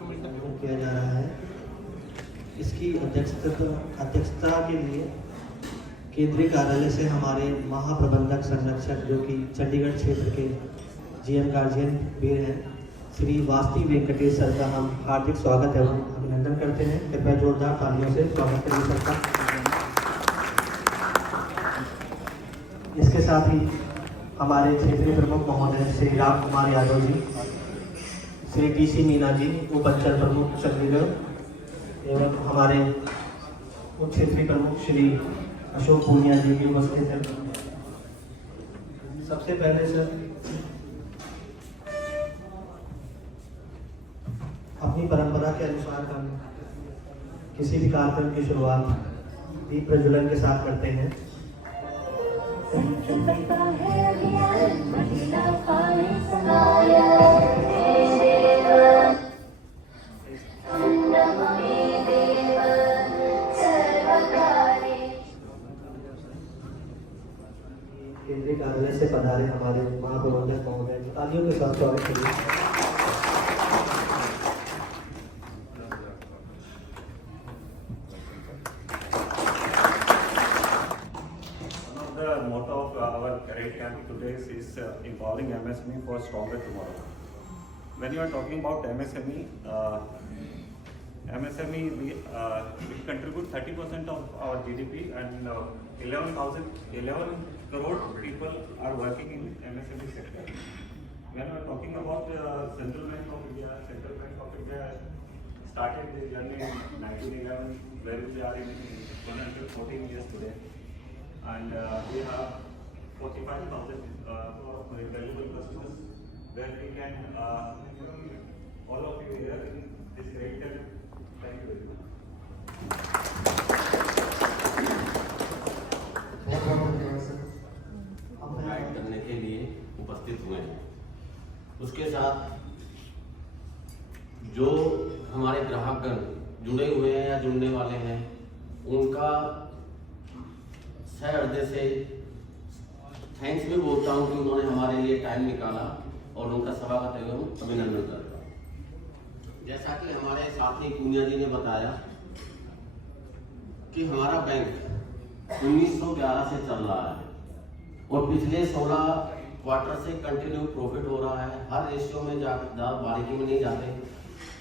किया जा रहा है। इसकी अध्यक्षता के लिए केंद्रीय कार्यालय से हमारे महाप्रबंधक संरक्षक जो कि चंडीगढ़ क्षेत्र के जीएम गार्जियन भी हैं, श्री वास्ती वेंकटेश सर का हम हार्दिक स्वागत एवं अभिनंदन करते हैं। कृपया जोरदार तालियों से स्वागत करिए सर का। इसके साथ ही हमारे क्षेत्रीय प्रमुख महोदय श्री राम कुमार यादव जी, श्री टीसी मीना जी, उप अंचल प्रमुख चंडीगढ़ एवं हमारे उप क्षेत्रीय प्रमुख श्री अशोक पूनिया जी भी उपस्थित हैं। सबसे पहले सर अपनी परंपरा के अनुसार हम किसी भी कार्यक्रम की शुरुआत दीप प्रज्वलन के साथ करते हैं। केंद्रीय कार्यालय से पधारे हमारे महाप्रबंधक महोदय, तालियों के साथ स्वागत करिए। Today is empowering MSME for stronger tomorrow. When you are talking about MSME, we contribute 30% of our GDP, and 11 crore people are working in MSME sector. When we are talking about Central Bank of India started the journey in 1911, where we are in 114 years today, and we have 45,000 valuable customers, where we can all of you here in this great time. Thank you very much. Guide करने के लिए उपस्थित हुए हैं। उसके साथ जो हमारे ग्राहकगण जुड़े हुए हैं या जुड़ने वाले हैं, उनका सह हृदय से थैंक्स भी बोलता हूँ कि उन्होंने हमारे लिए टाइम निकाला, और उनका स्वागत एवं अभिनंदन करता हूँ। जैसा कि हमारे साथी पूनिया जी ने बताया कि हमारा बैंक 1911 से चल रहा है और पिछले 16 क्वार्टर से कंटिन्यू प्रॉफिट हो रहा है। हर रेशियो में ज़्यादा बारीकी में नहीं जाते,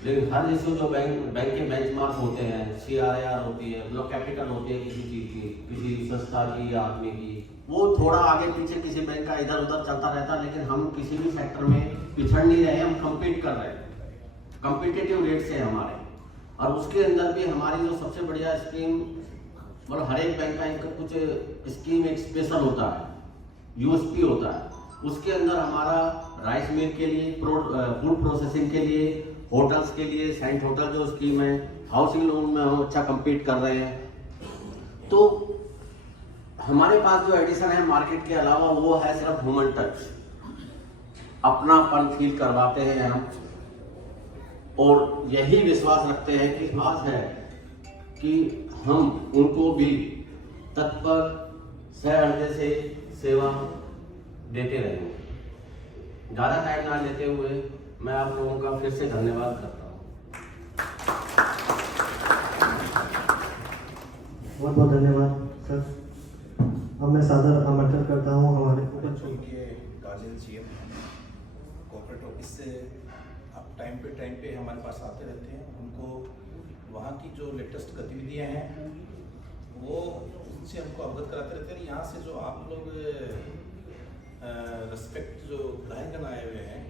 लेकिन हर रेशियो जो बैंक के बेंचमार्क होते हैं, CRAR होती है, मतलब कैपिटल होती है किसी चीज़ की, किसी संस्था की या आदमी की, वो थोड़ा आगे पीछे किसी बैंक का इधर उधर चलता रहता है, लेकिन हम किसी भी सेक्टर में पिछड़ नहीं रहे, हम कम्पीट कर रहे हैं, कम्पिटिटिव रेट से हमारे। और उसके अंदर भी हमारी जो सबसे बढ़िया स्कीम, मतलब हर एक बैंक का एक कुछ स्कीम एक स्पेशल होता है, USP होता है। उसके अंदर हमारा राइस मिल के लिए, फूड प्रोसेसिंग के लिए, होटल्स के लिए सेंट होटल जो स्कीम है, हाउसिंग लोन में हम अच्छा कम्पीट कर रहे हैं। तो हमारे पास जो एडिशन है मार्केट के अलावा, वो है सिर्फ ह्यूमन टच, अपनापन फील करवाते हैं हम, और यही विश्वास रखते हैं कि आस है कि हम उनको भी तत्पर सहृदय से सेवा देते रहेंगे। ज़्यादा टाइम ना लेते हुए मैं आप लोगों का फिर से धन्यवाद करता हूँ। बहुत बहुत धन्यवाद सर। अब मैं सादर आमंत्रण करता हूँ हमारे के गार्जियन CM कॉर्पोरेट ऑफिस से आप टाइम पे हमारे पास आते रहते हैं। उनको वहाँ की जो लेटेस्ट गतिविधियाँ हैं वो उनसे हमको अवगत कराते रहते हैं। यहाँ से जो आप लोग रेस्पेक्ट जो ग्राहकगण आए हुए हैं,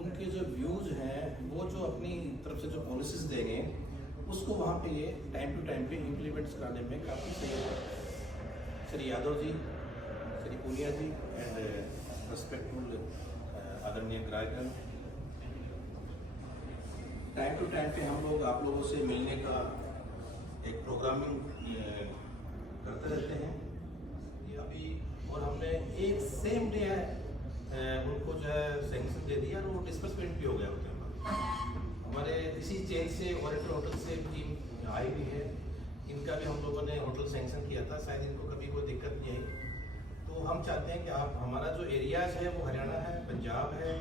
उनके जो व्यूज़ हैं, वो जो अपनी तरफ से जो पॉलिसीज़ देंगे, उसको वहाँ पे ये टाइम टू टाइम पे इम्प्लीमेंट्स कराने में काफ़ी सही है। श्री यादव जी, श्री पूनिया जी एंड रेस्पेक्टफुल आदरणीय ग्राहकगण, टाइम टू टाइम पे हम लोग आप लोगों से मिलने का एक प्रोग्रामिंग करते रहते हैं। ये अभी और हमने एक सेम डे उनको जो है सैंक्शन दे दिया, और वो डिस्बर्समेंट भी हो गया होते हैं। हमारे इसी चेन से ओरेंटल होटल से टीम आई भी है, इनका भी हम लोगों ने होटल सैंक्शन किया था, शायद इनको कभी कोई दिक्कत नहीं आई। तो हम चाहते हैं कि आप, हमारा जो एरियाज है वो हरियाणा है, पंजाब है,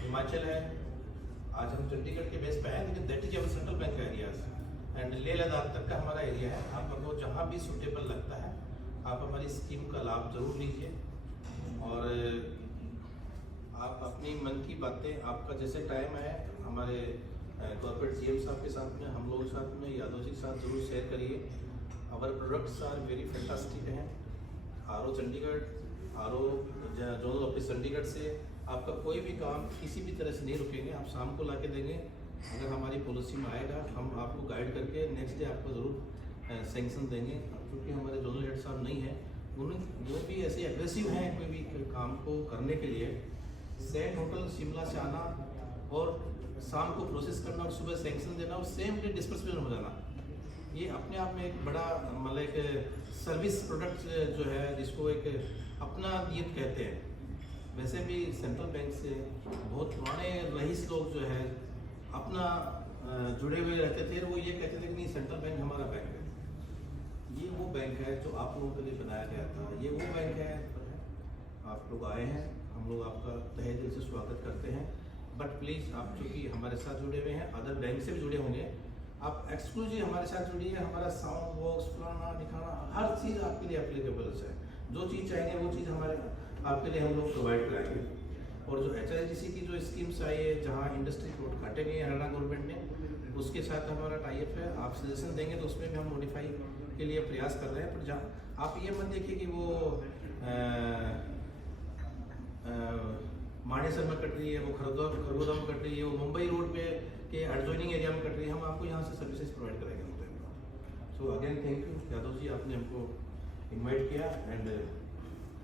हिमाचल है, आज हम चंडीगढ़ के बेस पे हैं, लेकिन that is our central bank areas and Leh Ladakh तक का हमारा एरिया है। आपको जहाँ भी सूटेबल लगता है आप हमारी स्कीम का लाभ जरूर लीजिए और आप अपनी मन की बातें, आपका जैसे टाइम है हमारे कॉर्पोरेट जीएम साहब के साथ में, हम लोगों के साथ में, यादव जी के साथ जरूर शेयर करिए। Our products are very fantastic हैं। R O Chandigarh, R O zonal office Chandigarh से आपका कोई भी काम किसी भी तरह से नहीं रुकेंगे, आप शाम को ला के देंगे। अगर हमारी पॉलिसी में आएगा हम आपको गाइड करके नेक्स्ट डे आपको ज़रूर सेंक्शन देंगे। क्योंकि हमारे जोनल हेड साहब नहीं हैं, उन्हें जो भी ऐसे एग्रेसिव हैं कोई भी काम को करने के लिए, सैंड होटल शिमला से आना और शाम को प्रोसेस करना और सुबह सेंक्शन देना और सेम डे डिस्बर्समेंट हो जाना, ये अपने आप में एक बड़ा मतलब एक सर्विस प्रोडक्ट जो है जिसको एक अपना नियत कहते हैं। वैसे भी सेंट्रल बैंक से बहुत पुराने रईस लोग जो है अपना जुड़े हुए रहते थे, वो ये कहते थे कि नहीं सेंट्रल बैंक हमारा बैंक है, ये वो बैंक है जो आप लोगों के लिए बनाया गया था, ये वो बैंक है। आप लोग आए हैं, हम लोग आपका तहे दिल से स्वागत करते हैं। बट प्लीज़ आप चूँकि हमारे साथ जुड़े हुए हैं, अदर बैंक से भी जुड़े होंगे, आप एक्सक्लूसिव हमारे साथ जुड़िए। हमारा साउंड बॉक्स फलाना दिखाना हर चीज़ आपके लिए एप्लीकेबल है। जो चीज़ चाहेंगे वो चीज़ हमारे आपके लिए हम लोग प्रोवाइड कराएंगे। और जो HRGC की जो स्कीम्स आई है, जहाँ इंडस्ट्री प्लॉट काटे गए हरियाणा गवर्नमेंट ने, उसके साथ हमारा टाइप है। आप सजेशन देंगे तो उसमें भी हम मॉडिफाई के लिए प्रयास कर रहे हैं। पर जहाँ आप ये मत देखिए कि वो मानेसर में कट रही है, वो खरगोदा में कट रही है, वो मुंबई रोड पे के एडजॉइनिंग एरिया में कट रही है। हम आपको यहाँ से सर्विसेज प्रोवाइड कराएंगे। So again thank you Yadav ji, आपने हमको इनवाइट किया एंड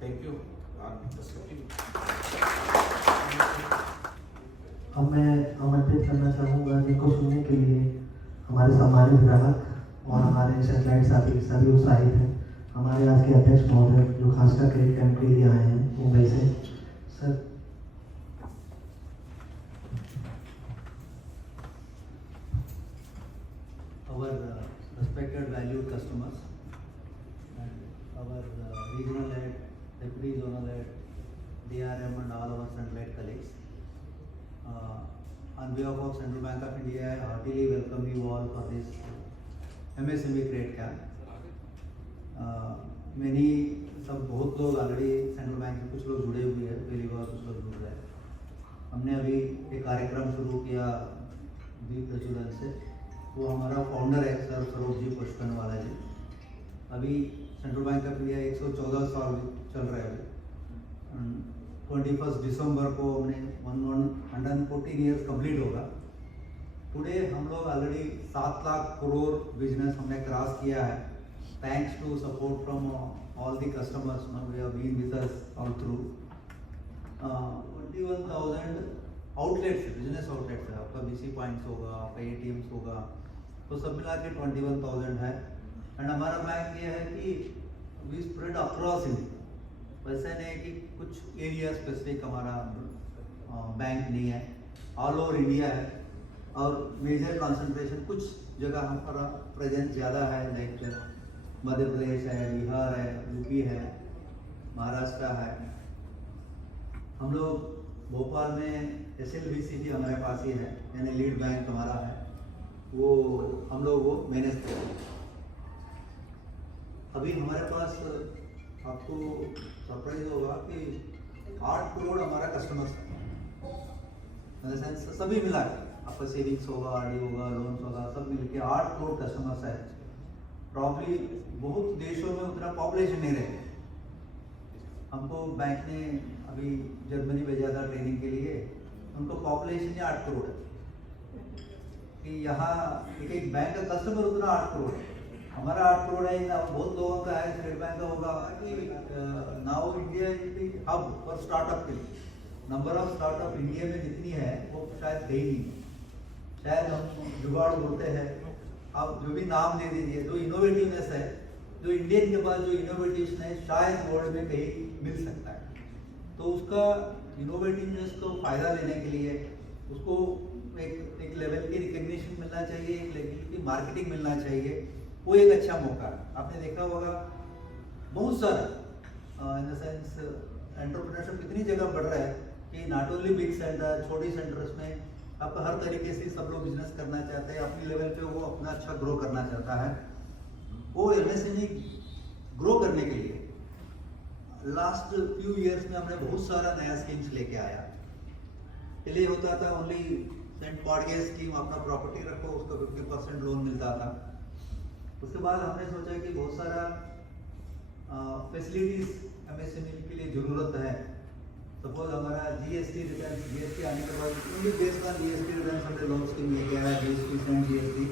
थैंक यू। अब मैं आमंत्रित करना चाहूँगा जिनको सुनने के लिए हमारे सम्मानित ग्राहक और हमारे सैटेलाइट साथी सभी उत्साहित हैं। हमारे आज के अध्यक्ष महोदय जो खासकर क्रेडिट कैंप के लिए आए हैं मुंबई से, sir our respected valued customers and our regional head, deputy zonal head, DRM and all our central colleagues. On behalf of Central Bank of India, I heartily welcome you all for this MSME Trade Camp. Many सब बहुत लोग already central bank से कुछ लोग जुड़े हुए हैं, पहली बार कुछ लोग जुड़ रहे हैं। हमने अभी एक कार्यक्रम शुरू किया बी प्रचुरन से, वो हमारा फाउंडर है सर सरोज जी पुष्कन वाला जी। अभी सेंट्रल बैंक ऑफ इंडिया 114 साल चल रहा है। 21 दिसंबर को हमने 114 ईयर्स कंप्लीट होगा। टुडे हम लोग ऑलरेडी 7 लाख करोड़ बिजनेस हमने क्रॉस किया है, thanks to support from all the customers we have been with us all through. 21,000 outlets, business outlets है, आपका BC पॉइंट्स होगा, आपका ATMs होगा, तो सब मिला के 21,000 है। एंड हमारा बैंक ये है कि वी स्प्रेड अक्रॉस इंडिया, वैसे नहीं कि कुछ एरिया स्पेसिफिक हमारा बैंक नहीं है, ऑल ओवर इंडिया है। और मेजर कंसंट्रेशन कुछ जगह हमारा प्रेजेंस ज़्यादा है, लाइक मध्य प्रदेश है, बिहार है, UP है, महाराष्ट्र है। हम लोग भोपाल में SLBC भी हमारे पास ही है, यानी लीड बैंक हमारा है, वो हम लोग वो मैनेज करते हैं। अभी हमारे पास आपको सरप्राइज होगा कि 8 करोड़ हमारा कस्टमर्स है, सभी मिला के आपका सेविंग्स होगा, RD होगा, लोन्स होगा, सब मिल के 8 करोड़ कस्टमर्स है। प्रॉब्ली बहुत देशों में उतना पॉपुलेशन नहीं रहती। हमको बैंक ने अभी जर्मनी भेजा था ट्रेनिंग के लिए, उनको पॉपुलेशन ही 8 करोड़ है कि यहाँ एक बैंक का कस्टमर उतना 8 करोड़ है। हमारा 8 करोड़ है, बहुत लोगों का है, स्टेट बैंक का होगा कि now India is the hub for startup के लिए। नंबर ऑफ स्टार्टअप इंडिया में जितनी है वो शायद है ही नहीं, शायद हम जुगाड़ बोलते हैं, आप जो भी नाम दे दीजिए। जो इनोवेटिवनेस है, जो इंडियन के पास जो इनोवेटिव है, शायद वर्ल्ड में कहीं मिल सकता है। तो उसका इनोवेटिवनेस को फ़ायदा लेने के लिए उसको एक लेवल की रिकग्निशन मिलना चाहिए, एक लेवल की मार्केटिंग मिलना चाहिए, वो एक अच्छा मौका है। आपने देखा होगा बहुत सारा इन द सेंस एंटरप्रेन्योरशिप इतनी जगह बढ़ रहा है कि नॉट ओनली बिग सेंटर, छोटी सेंटर्स में अब हर तरीके से सब लोग बिजनेस करना चाहते हैं, अपनी लेवल पे वो अपना अच्छा ग्रो करना चाहता है। वो एमएसएमई ग्रो करने के लिए लास्ट फ्यू इयर्स में हमने बहुत सारा नया स्कीम्स लेके आया। पहले होता था ओनली सेंट मॉर्गेज स्कीम, अपना प्रॉपर्टी रखो उसका 50% लोन मिलता था। उसके बाद हमने सोचा कि बहुत सारा फैसिलिटीज एमएसएमई के लिए ज़रूरत है। सपोज हमारा जीएसटी रिटर्न, जीएसटी आने के बाद only based on GST return हमने लोन स्कीम लेके आया, जीएसटी सेंट जीएसटी।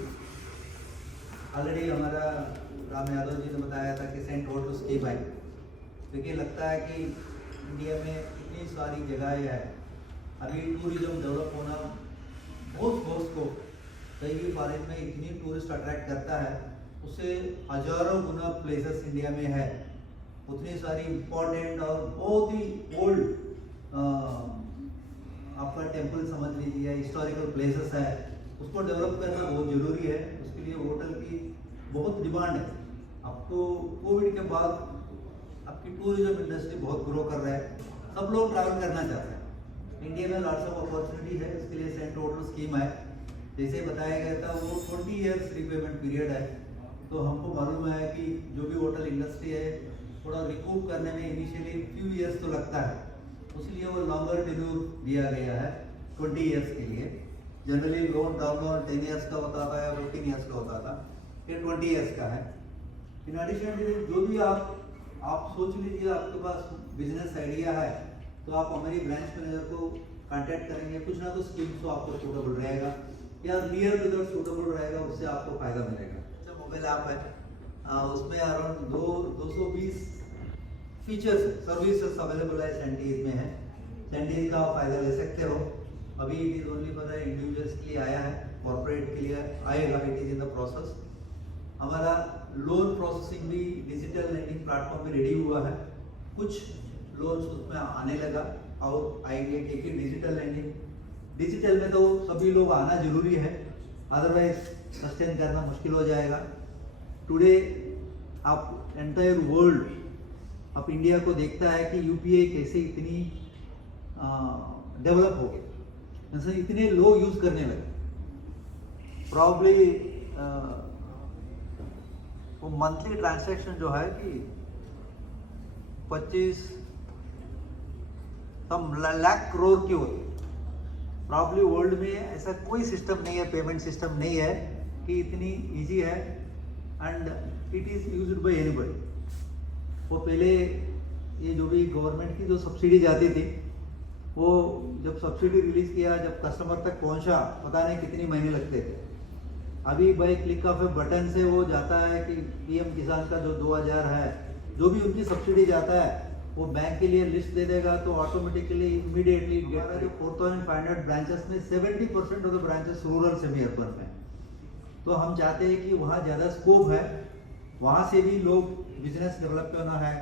ऑलरेडी हमारा राम यादव जी ने बताया था कि सेंट ऑटो स्कीम आई। देखिए लगता है कि इंडिया में इतनी सारी जगहें है, अभी टूरिज्म डेवलप होना बहुत स्कोप, कहीं भी फॉरेन में इतनी टूरिस्ट अट्रैक्ट करता है, उससे हजारों गुना प्लेसेस इंडिया में है। उतनी सारी इम्पोर्टेंट और बहुत ही ओल्ड आपका टेम्पल समझ लीजिए, हिस्टोरिकल प्लेसेस है, उसको डेवलप करना बहुत ज़रूरी है। उसके लिए होटल की बहुत डिमांड है। अब तो कोविड के बाद आपकी टूरिज्म इंडस्ट्री बहुत ग्रो कर रहा है, सब लोग ट्रैवल करना चाहते हैं। इंडिया में लॉट्स ऑफ अपॉर्चुनिटी है, इसके लिए सेंट होटल स्कीम है। जैसे बताया गया था वो 20 ईयर्स रिपेमेंट पीरियड है। तो हमको मालूम है कि जो भी होटल इंडस्ट्री है थोड़ा रिकूप करने में इनिशियली फ्यू इयर्स तो लगता है, उसलिए वो लॉन्गर टेन्योर दिया गया है 20 इयर्स के लिए। Generally loan term loan 10 years का होता था या 15 इयर्स का होता था, ये 20 इयर्स का है। इन एडिशन जो भी आप सोच लीजिए, आपके पास बिजनेस आइडिया है तो आप हमारी ब्रांच मैनेजर को कांटेक्ट करेंगे, कुछ ना कुछ स्कीम्स तो आपको सूटेबल रहेगा या नियर टू दैट सूटेबल रहेगा, उससे आपको फायदा मिलेगा। अच्छा मोबाइल ऐप है, उसमें अराउंड 220 फीचर्स सर्विसेज अवेलेबल है सेंटीज में है। सेंटीज का आप फायदा ले सकते हो। अभी it is only for individuals के लिए आया है, कॉर्पोरेट के लिए आएगा, it is in the process. हमारा लोन प्रोसेसिंग भी डिजिटल लैंडिंग प्लेटफॉर्म में रेडी हुआ है, कुछ लोन्स उसमें आने लगा और आएंगे, क्योंकि डिजिटल लैंडिंग, डिजिटल में तो सभी लोग आना जरूरी है, अदरवाइज सस्टेन करना मुश्किल हो जाएगा। टुडे आप एंटायर वर्ल्ड, आप इंडिया को देखता है कि यूपीआई कैसे इतनी डेवलप हो गई, जैसे इतने लोग यूज करने लगे। प्रॉब्ली वो मंथली ट्रांजैक्शन जो है कि 25 लाख करोड़ की होती है। प्रॉब्ली वर्ल्ड में ऐसा कोई सिस्टम नहीं है, पेमेंट सिस्टम नहीं है कि इतनी इजी है and it is used by anybody. वो पहले ये जो भी गवर्नमेंट की जो सब्सिडी जाती थी, वो जब सब्सिडी रिलीज किया, जब कस्टमर तक पहुंचा, पता नहीं कितनी महीने लगते थे। अभी by click of a button से वो जाता है कि पीएम किसान का जो 2000 है, जो भी उनकी सब्सिडी जाता है वो बैंक के लिए लिस्ट दे देगा, तो ऑटोमेटिकली इमीडिएटली जो 4500 ब्रांचेस में 70% of the branches rural semi urban में। तो हम चाहते हैं कि वहाँ ज़्यादा स्कोप है, वहाँ से भी लोग बिजनेस डेवलप करना है।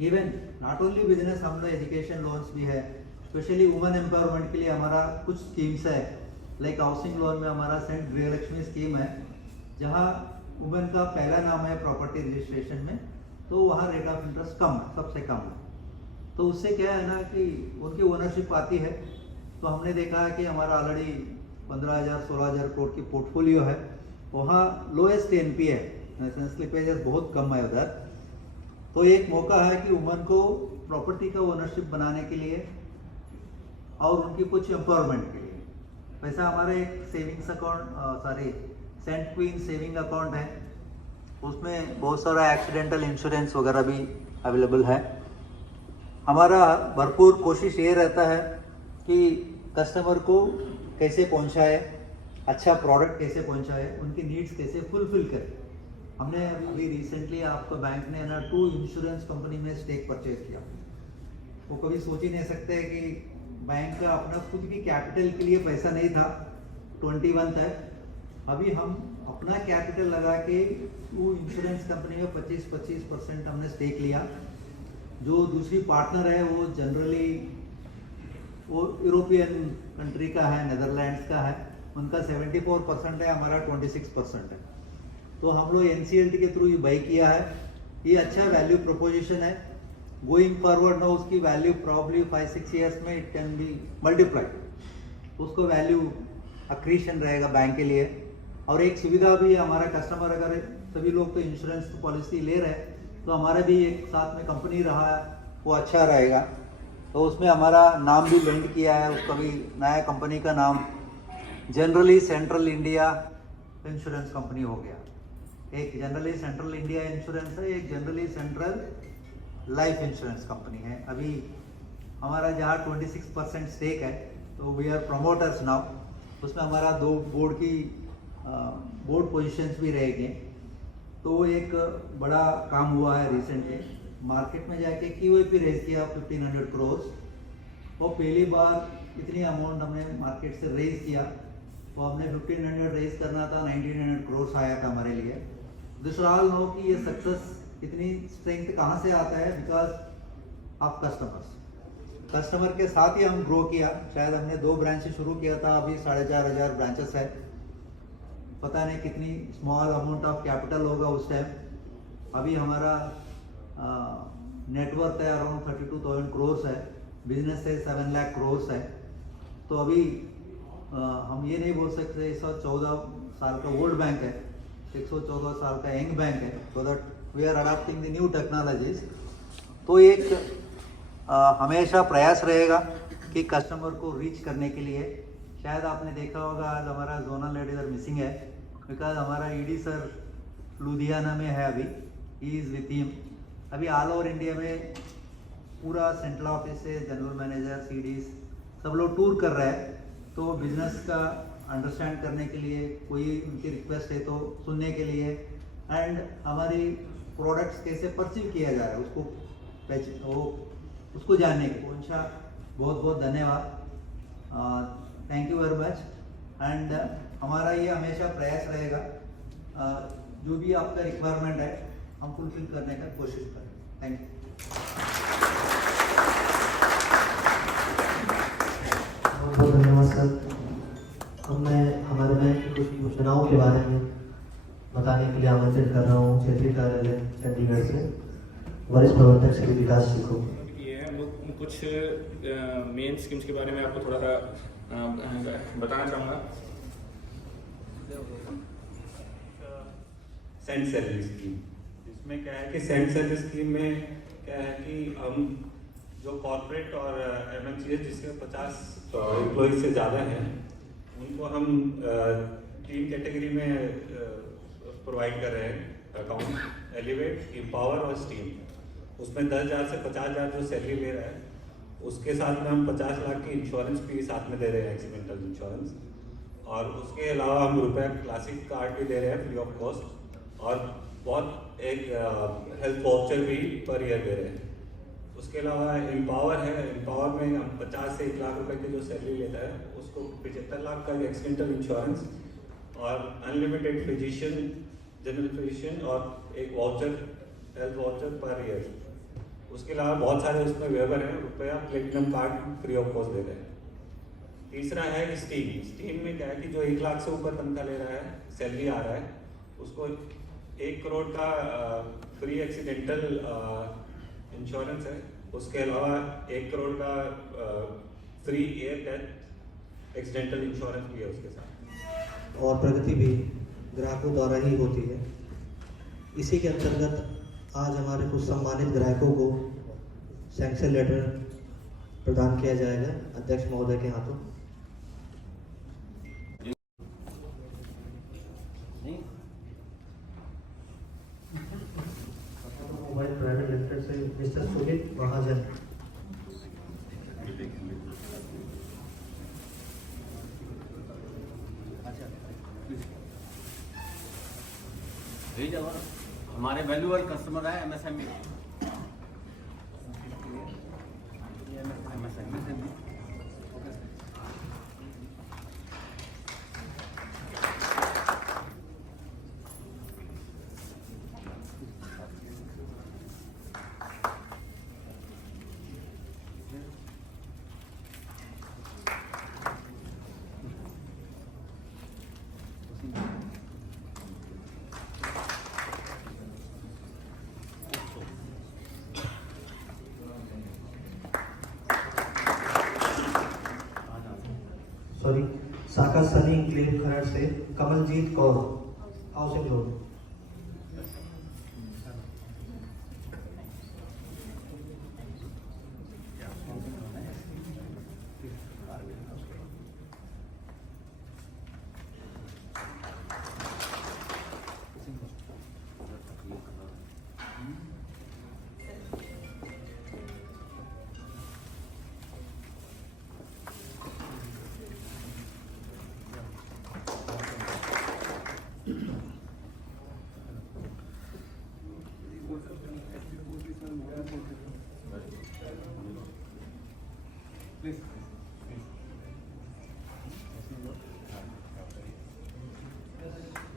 इवन नॉट ओनली बिजनेस, हम लोग एजुकेशन लोन्स भी है, स्पेशली वुमेन एम्पावरमेंट के लिए हमारा कुछ स्कीम्स है। लाइक हाउसिंग लोन में हमारा सेंट गृहलक्ष्मी स्कीम है, जहाँ वुमेन का पहला नाम है प्रॉपर्टी रजिस्ट्रेशन में, तो वहाँ रेट ऑफ इंटरेस्ट कम है, सबसे कम है। तो उससे क्या है ना कि उनकी ओनरशिप आती है। तो हमने देखा है कि हमारा ऑलरेडी 15,000-16,000 करोड़ की पोर्टफोलियो है, वहाँ लोएस्ट एनपीए है, स्लिपेजेस बहुत कम है उधर। तो एक मौका है कि वुमेन को प्रॉपर्टी का ओनरशिप बनाने के लिए और उनकी कुछ एम्पावरमेंट के लिए। वैसा हमारे एक savings account Cent Queen saving account है, उसमें बहुत सारा एक्सीडेंटल इंश्योरेंस वगैरह भी अवेलेबल है। हमारा भरपूर कोशिश ये रहता है कि कस्टमर को कैसे पहुंचाए, अच्छा प्रोडक्ट कैसे पहुंचाए, उनकी नीड्स कैसे फुलफिल करें। हमने अभी रिसेंटली आपका बैंक ने ना 2 इंश्योरेंस कंपनी में स्टेक परचेज किया। वो कभी सोच ही नहीं सकते कि बैंक का अपना खुद की कैपिटल के लिए पैसा नहीं था 21 तक। अभी हम अपना कैपिटल लगा के 2 इंश्योरेंस कंपनी में 25% हमने स्टेक लिया। जो दूसरी पार्टनर है वो जनरली वो यूरोपियन कंट्री का है, नेदरलैंड्स का है, उनका 74% है, हमारा 26% है। तो हम लोग एनसीएलटी के थ्रू ये बाई किया है। ये अच्छा वैल्यू प्रोपोजिशन है। गोइंग फॉरवर्ड ना उसकी वैल्यू प्रॉब्ली 5-6 ईयर्स में इट कैन बी मल्टीप्लाइड। उसको वैल्यू अक्रीशन रहेगा बैंक के लिए। और एक सुविधा भी है, हमारा कस्टमर अगर सभी लोग तो इंश्योरेंस पॉलिसी ले रहे हैं तो हमारा भी एक साथ में कंपनी रहा है वो अच्छा रहेगा। तो उसमें हमारा नाम भी लिंक किया है, उसका भी नया कंपनी का नाम generally central India insurance company हो गया। एक जनरली सेंट्रल इंडिया इंश्योरेंस है, एक generally central life insurance company है। अभी हमारा जहाँ 26% स्टेक है तो वी आर प्रमोटर्स नाउ, उसमें हमारा 2 बोर्ड पोजीशंस भी रहेंगे। तो एक बड़ा काम हुआ है रिसेंटली, मार्केट में जाके QIP रेज किया 1500 करोड़। वो पहली बार इतनी अमाउंट हमने मार्केट से रेज किया, तो हमने 1500 रेज करना था, 1900 करोड़ आया था हमारे लिए। दूसरा हाल नो कि ये सक्सेस इतनी स्ट्रेंथ कहाँ से आता है, बिकॉज ऑफ कस्टमर के साथ ही हम ग्रो किया। शायद हमने 2 ब्रांच से शुरू किया था, अभी 4500 ब्रांचेस है। पता नहीं कितनी स्मॉल अमाउंट ऑफ कैपिटल होगा उस टाइम। अभी हमारा नेटवर्क है अराउंड 32,000 करोड़ है, बिजनेस है 7 लाख करोड़ है। तो अभी हम ये नहीं बोल सकते 114 साल का ओल्ड बैंक है, 114 साल का यंग बैंक है, so that we are adopting the new technologies. तो एक हमेशा प्रयास रहेगा कि कस्टमर को रीच करने के लिए। शायद आपने देखा होगा आज हमारा जोनल हेड इधर मिसिंग है, बिकॉज हमारा ED सर लुधियाना में है, अभी ही इज़ विथ हिम। अभी ऑल ओवर इंडिया में पूरा सेंट्रल ऑफिस से जनरल मैनेजर CDs सब लोग टूर कर रहे हैं। तो बिजनेस का अंडरस्टैंड करने के लिए, कोई उनकी रिक्वेस्ट है तो सुनने के लिए, एंड हमारी प्रोडक्ट्स कैसे परसीव किया जा रहा है उसको जानने के लिए उनका बहुत बहुत धन्यवाद। Thank you very much. And हमारा ये हमेशा प्रयास रहेगा, जो भी आपका रिक्वायरमेंट है हम फुलफिल करने का कोशिश करें। Thank you. बहुत बहुत धन्यवाद सर। अब मैं हमारे बैंक की कुछ योजनाओं के बारे में बताने के लिए आमंत्रित कर रहा हूँ क्षेत्रीय कार्यालय चंडीगढ़ से वरिष्ठ प्रबंधक श्री विकास जी को। कुछ मेन स्कीम्स के बारे में आपको थोड़ा सा बताना चाहूँगा। सेंट सैलरी स्कीम, इसमें क्या है कि सेंट सैलरी स्कीम में क्या है कि हम जो कॉर्पोरेट और MNCs जिसके 50 एम्प्लॉइज से ज़्यादा हैं उनको हम 3 कैटेगरी में प्रोवाइड कर रहे हैं अकाउंट, एलिवेट, एम्पावर और स्टीम। उसमें 10,000 से 50,000 जो सैलरी ले रहा है उसके साथ में हम 50 लाख की इंश्योरेंस भी साथ में दे रहे हैं, एक्सीडेंटल इंश्योरेंस। और उसके अलावा हम रुपए क्लासिक कार्ड भी दे रहे हैं फ्री ऑफ कॉस्ट, और बहुत एक हेल्थ वाउचर भी पर ईयर दे रहे हैं। उसके अलावा एम्पावर है, एम्पावर में हम 50 से 1 लाख रुपए की जो सैलरी लेता है उसको 75 लाख का एक्सीडेंटल इंश्योरेंस और अनलिमिटेड फिजिशियन, जनरल फिजिशियन और एक voucher, health voucher per year. उसके अलावा बहुत सारे उसमें वेवर हैं, RuPay platinum card free of cost दे रहे हैं। तीसरा है स्टीम। स्टीम में क्या है कि जो 1 लाख से ऊपर तनख्वाह ले रहा है, सैलरी आ रहा है, उसको 1 करोड़ का फ्री एक्सीडेंटल इंश्योरेंस है। उसके अलावा 1 करोड़ का free air death accidental insurance भी है उसके साथ। और प्रगति भी ग्राहकों द्वारा ही होती है। इसी के अंतर्गत आज हमारे कुछ सम्मानित ग्राहकों को सैंक्शन लेटर प्रदान किया जाएगा अध्यक्ष महोदय के हाथों। मोबाइल प्राइवेट लिमिटेड से मिस्टर सुमित महाजन। हमारे वैल्यूएबल कस्टमर है MSME। साका सनी इंक्लेव खरड़ से Kamaljeet Kaur, housing loan.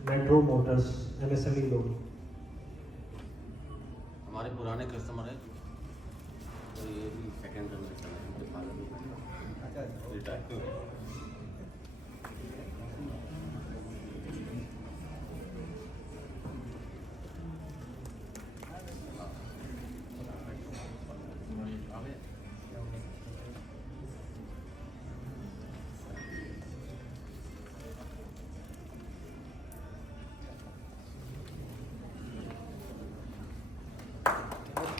Metro motors MSME loan. हमारे पुराने कस्टमर है, तो ये भी सेकंड जनरेशन है, retire.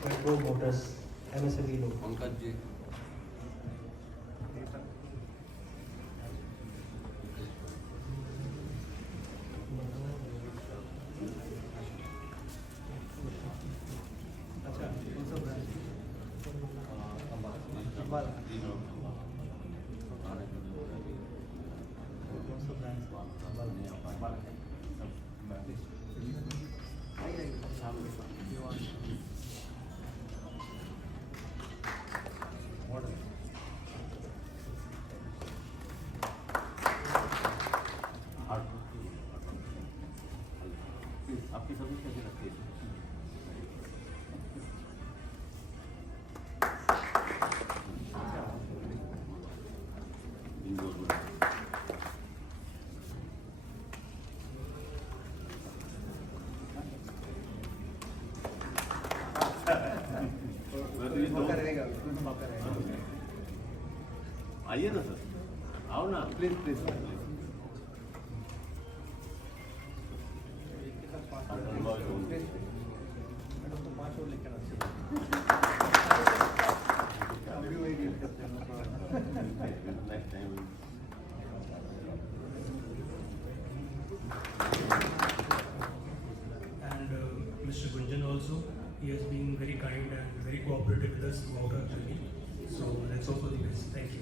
Metro motors MSME loan. Pankaj ji, आपकी सभी कैसी लगती है? आइए ना सर, आओ ना, please please. And Mr. Gunjan also, he has been very kind and very cooperative with us throughout our journey. So let's hope for the best. Thank you.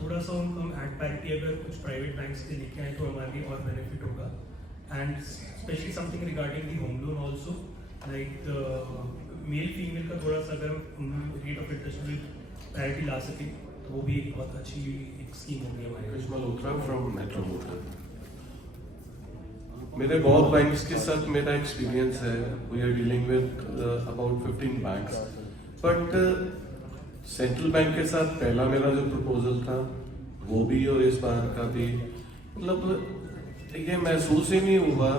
थोड़ा सा हम एट पैरिटी अगर कुछ प्राइवेट बैंक्स के लेके आए तो हमारे लिए और बेनिफिट होगा, and specially something regarding the home loan also, like male female का थोड़ा सा अगर रेट ऑफ इंटरेस्ट में पैरिटी ला सके तो वो भी एक बहुत अच्छी एक स्कीम होगी हमारे। Krishna Malhotra from Metro Motor. मेरे बहुत बैंक्स के साथ मेरा एक्सपीरियंस है, we are dealing with about 15 banks, but Central Bank के साथ पहला मेरा जो प्रपोजल था वो भी और इस बार का भी, मतलब ये महसूस ही नहीं हुआ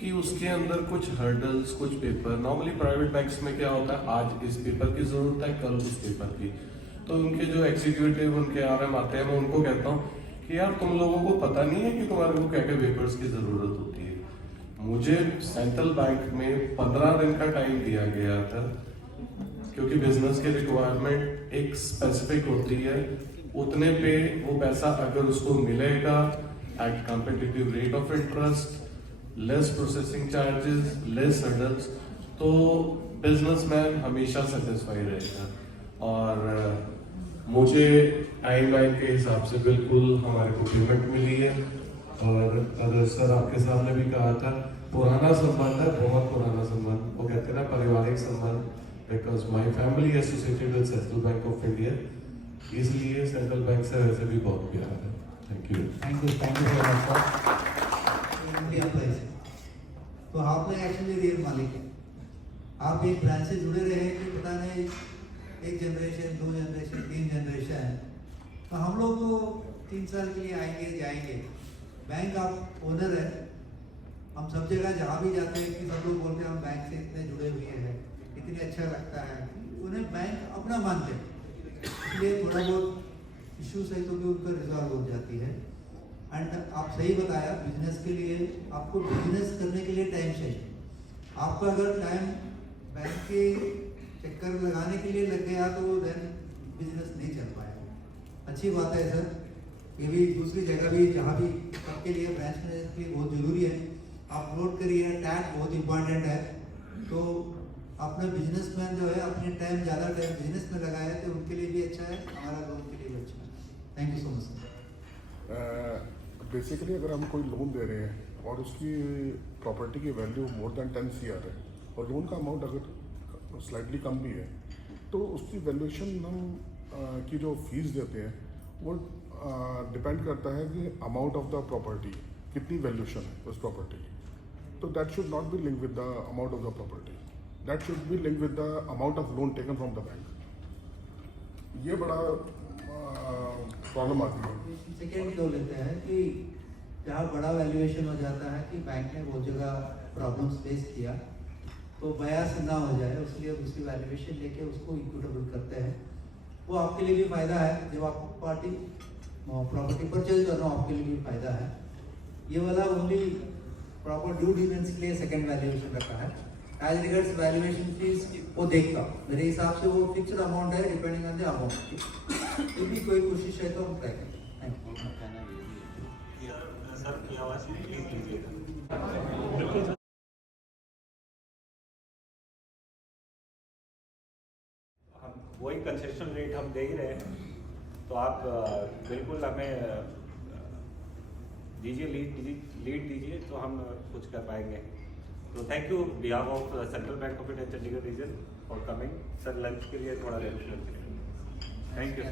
कि उसके अंदर कुछ हर्डल्स, कुछ पेपर। नॉर्मली प्राइवेट बैंक्स में क्या होता है, आज इस पेपर की जरूरत है, कल उस पेपर की, तो उनके जो एग्जीक्यूटिव, उनके RM आते हैं, मैं उनको कहता हूँ कि यार तुम लोगों को पता नहीं है कि तुम्हारे को क्या क्या पेपर्स की जरूरत होती है। मुझे सेंट्रल बैंक में 15 दिन का टाइम दिया गया था, क्योंकि बिजनेस की रिक्वायरमेंट एक स्पेसिफिक होती है, उतने पे वो पैसा अगर उसको मिलेगा at competitive rate of interest, less processing charges, less hurdles, तो बिजनेसमैन हमेशा सेटिस्फाई रहेगा। और मुझे टाइमलाइन के हिसाब से बिल्कुल हमारे को पेमेंट मिली है, और अगर सर आपके सामने भी कहा था, पुराना संबंध है, बहुत पुराना संबंध, वो कहते हैं ना पारिवारिक संबंध, because my family associated with central Bank of India, इसलिए सेंट्रल बैंक से वैसे भी बहुत प्यार है। Thank you. Thank you very much sir. तो आपने एक्चुअली रियल मालिक है, आप एक ब्रांच से जुड़े रहे कि पता नहीं एक जनरेशन, 2 जनरेशन, 3 जनरेशन, तो हम लोग तो 3 साल के लिए आएंगे जाएंगे। बैंक आप ओनर है, हम सब जगह जहाँ भी जाते हैं कि सब लोग बोलते हैं हम बैंक से इतने जुड़े हुए हैं, इतनी अच्छा लगता है, उन्हें बैंक अपना मानते हैं, इसलिए थोड़ा बहुत इश्यूज है तो भी उनका रिजॉल्व हो जाती है। एंड आप सही बताया, बिजनेस के लिए आपको बिजनेस करने के लिए टाइम चाहिए। आपका अगर टाइम बैंक के चक्कर लगाने के लिए लग गया तो देन बिजनेस नहीं चल पाएगा। अच्छी बात है सर, ये भी दूसरी जगह भी जहाँ भी सबके लिए ब्रांच मैनेजर के लिए बहुत जरूरी है। आप नोट करिए, टैग बहुत इंपॉर्टेंट है। तो अपना बिजनेसमैन जो है अपने टाइम ज़्यादा टाइम बिजनेस में लगाए तो उनके लिए भी अच्छा है, हमारा लोन के लिए भी अच्छा है। Thank you so much sir. Basically अगर हम कोई लोन दे रहे हैं और उसकी प्रॉपर्टी की वैल्यू मोर देन 10 CR है और लोन का अमाउंट अगर स्लाइटली कम भी है तो उसकी वैल्यूएशन हम की जो फीस देते हैं वो डिपेंड करता है कि अमाउंट ऑफ द प्रॉपर्टी कितनी वैल्यूएशन है उस प्रॉपर्टी की। तो that should not be link with the amount of the property, that should be link with the amount of loan taken from the bank. ये बड़ा प्रॉब्लम आती है। Second जो लेते हैं कि जहाँ बड़ा वैल्यूएशन हो जाता है कि बैंक ने वो जगह प्रॉब्लम्स फेस किया तो बयास ना हो जाए, इसलिए दूसरी वैल्यूएशन लेके उसको इक्विटेबल करते हैं। वो आपके लिए भी फायदा है, जब आपको प्रॉपर्टी परचेज करना हो आपके लिए भी फायदा है। ये वाला ओनली प्रॉपर ड्यू डिलिजेंस के लिए सेकंड वैल्यूएशन रखा है। एज रिगार्ड्स वैल्यूएशन फीस वो देखता हूँ, मेरे हिसाब से वो फिक्स्ड अमाउंट है डिपेंडिंग ऑन द अमाउंट। यदि कोई कोशिश है तो हम ट्राई करें। थैंक यू सर की आवाज़ प्लीज लीजिएगा। हम वही कंसेशन रेट हम दे ही रहे हैं, तो आप बिल्कुल हमें दीजिए लीड दीजिए तो हम कुछ कर पाएंगे। तो thank you behalf of Central Bank of India Chandigarh region for coming. Sir lunch के लिए थोड़ा लेट। Thank you.